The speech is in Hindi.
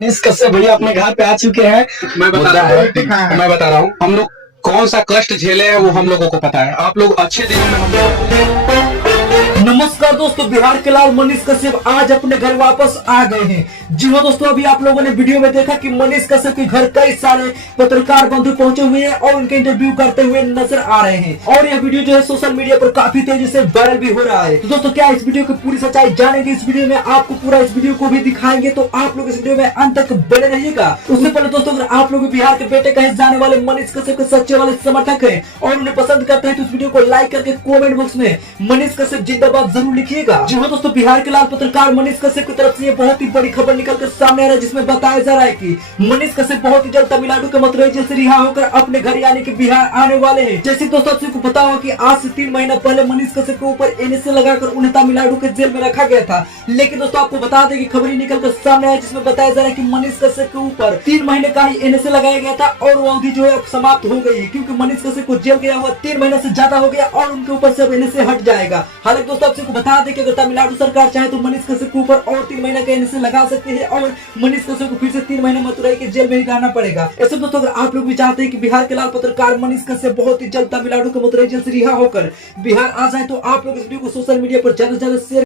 मनीष कश्यप भैया अपने घर पे आ चुके हैं। मैं बता रहा हूँ हम लोग कौन सा कष्ट झेले हैं वो हम लोगों को पता है। आप लोग अच्छे दिनों में हम लोग। नमस्कार दोस्तों, बिहार के लाल मनीष कश्यप आज अपने घर वापस आ गए हैं। जी हाँ दोस्तों, अभी आप लोगों ने वीडियो में देखा कि मनीष कश्यप के घर कई सारे पत्रकार बंधु पहुंचे हुए हैं और उनके इंटरव्यू करते हुए नजर आ रहे हैं और यह वीडियो जो है सोशल मीडिया पर काफी तेजी से वायरल भी हो रहा है। तो दोस्तों, क्या इस वीडियो की पूरी सच्चाई जानेंगे? इस वीडियो में आपको पूरा इस वीडियो को भी दिखाएंगे, तो आप लोग इस वीडियो में अंत तक बने रहिएगा। उससे पहले दोस्तों, अगर आप लोग बिहार के बेटे कहे जाने वाले मनीष कश्यप के सच्चे वाले समर्थक हैं और उन्हें पसंद करते हैं तो इस वीडियो को लाइक करके कमेंट बॉक्स में मनीष कश्यप जिंदाबाद जरूर लिखिएगा। जी हाँ दोस्तों, बिहार के लाल पत्रकार मनीष कश्यप की तरफ से ये बहुत ही बड़ी खबर निकलकर सामने आ रहा है, जिसमें बताया जा रहा है कि मनीष कश्यप बहुत ही जल्द तमिलनाडु के मदुरई जेल से रिहा होकर अपने घर यानी कि बिहार आने वाले हैं। जैसे दोस्तों आप सबको पता होगा कि आज से 3 महीना पहले मनीष कश्यप के ऊपर एनएसए लगाकर उन्हें तमिलनाडु के जेल में रखा गया था। लेकिन दोस्तों आपको बता दें कि खबर निकलकर सामने आया जिसमें बताया जा रहा है कि मनीष कश्यप के ऊपर 3 महीने का ही एनएसए लगाया गया था और वो अवधि जो है अब समाप्त हो गई है, क्योंकि मनीष कश्यप को जेल गया हुआ 3 महीने से ज्यादा हो गया और उनके ऊपर से अब एनएसए हट जाएगा। हालांकि दोस्तों आप सबको बता दें कि अगर तमिलनाडु सरकार चाहे तो मनीष कश्यप के ऊपर और 3 महीने का एनएसए लगा सकते हैं और मनीष कश्यप को फिर से 3 महीने मथुराई के जेल में ही रहना पड़ेगा। ऐसे दोस्तों अगर आप लोग भी चाहते हैं कि बिहार के लाल पत्रकार मनीष कश्यप बहुत ही जल्द तमिलनाडु के मथुराई जेल से रिहा होकर बिहार आ जाए तो आप लोग इस वीडियो को सोशल मीडिया पर ज्यादा से ज्यादा शेयर